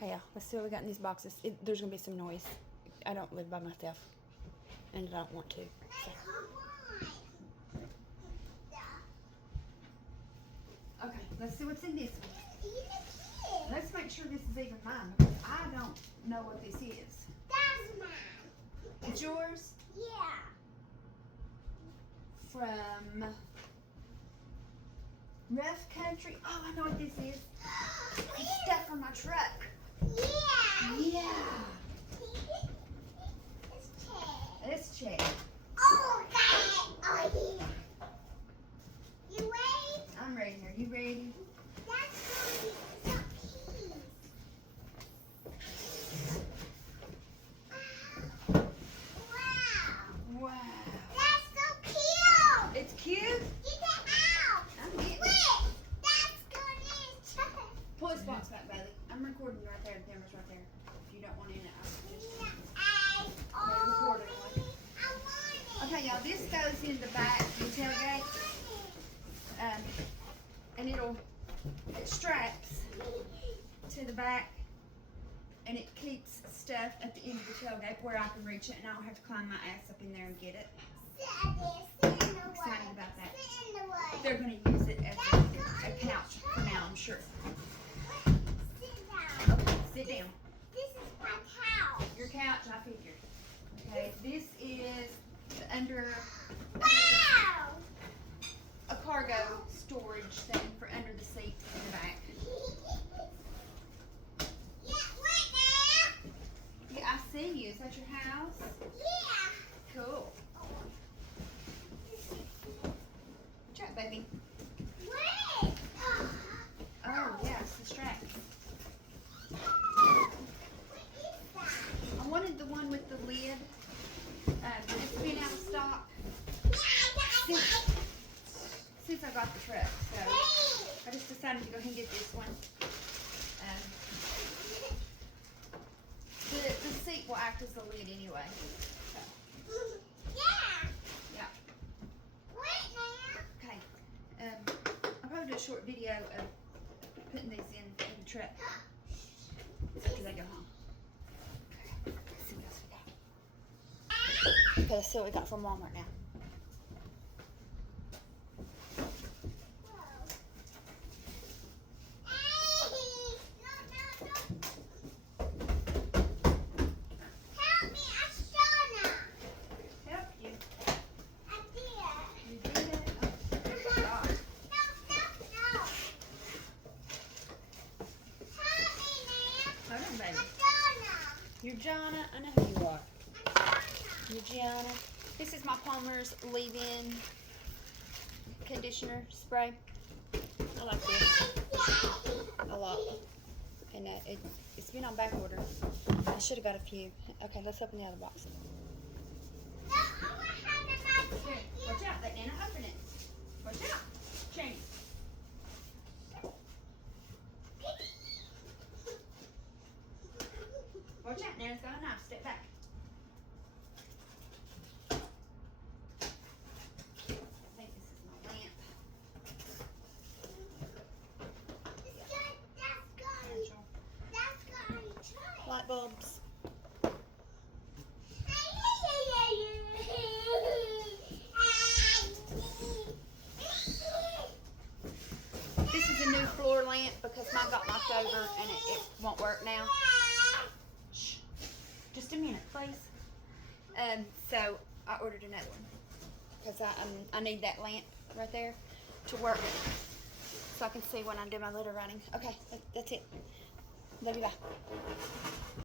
Hey, let's see what we got in these boxes. There's gonna be some noise. I don't live by myself, and I don't want to. So. Okay, let's see what's in this one. Let's make sure this is even mine because I don't know what this is. That's mine. It's yours? Yeah. From Rough Country. Oh, I know what this is. It's stuff from my truck. Yeah. Yeah. Let's check. Let's check. Oh, got it. Oh, yeah. You ready? I'm ready. Are you ready? That's going to be the keys. Wow. Wow. That's so cute. It's cute. Get it out. I'm getting it. Wait. That's going to check. Pull this box back, Bailey. I'm recording you right there. The camera's right there. If you don't want in it, I'll just. Oh, record it. I want it. Okay, y'all. This goes in the back, the tailgate, and it straps to the back, and it keeps stuff at the end of the tailgate where I can reach it, and I don't have to climb my ass up in there and get it. Sit in the way. Excited about that. Sit in the way. They're going to use it as a couch for now, I'm sure. Sit down. Okay, sit down. This is my couch. Your couch, I figured. Okay, this is under Wow. a cargo storage thing for under the seat in the back. Yeah, wait now. Yeah, I see you. Is that your house? Yeah. Cool. What's up, baby? Wait. Oh, yes, the straps. What is that? I wanted the one with the lid. It's been out of stock since I got the truck, so I just decided to go ahead and get this one. The seat will act as the lid anyway. So, Yeah. yeah. Wait now. Okay. I'll probably do a short video of putting these in the truck after they go home. Okay. Let's see what else we got. Okay, let's see what we got from Walmart now. Help me, Ashana. Help you. I did. You did it. Oh, good job. No. Help me, Nan. Hold on, baby. Ashana. You're Jonna. I know who you are. Ashana. You're Gianna. This is my Palmer's leave-in conditioner spray. I like this a lot. And it's been on back order. I should have got a few. Okay, let's open the other box. No, I want to have the Here, watch out. Let Nana open it. Watch out. Change. Watch out. Nana's got a knife. Step back. I think this is my lamp. That's going to try. Light bulbs. This is a new floor lamp because mine got knocked over and it won't work now. Shh. Just a minute, please. So I ordered another one because I need that lamp right there to work so I can see when I do my litter running. Okay, that's it. Love you, bye.